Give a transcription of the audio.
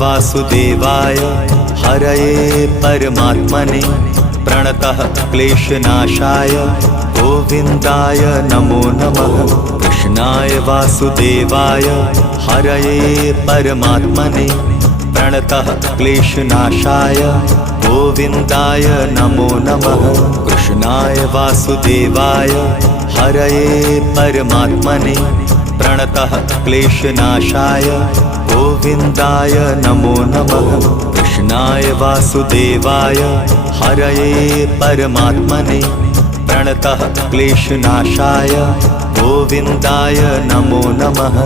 वासुदेवाय हरये परमात्मने प्रणतः क्लेशनाशाय गोविन्दाय नमो नमः। कृष्णाय वासुदेवाय हरये परमात्मने प्रणतः क्लेशनाशाय गोविन्दाय नमो नमः। कृष्णाय वासुदेवाय हरये परमात्मने प्रणतः क्लेशनाशाय गोविन्दाय नमो नमः। कृष्णाय वासुदेवाय हरये परमात्मने प्रणतः क्लेशनाशाय गोविन्दाय नमो नमः।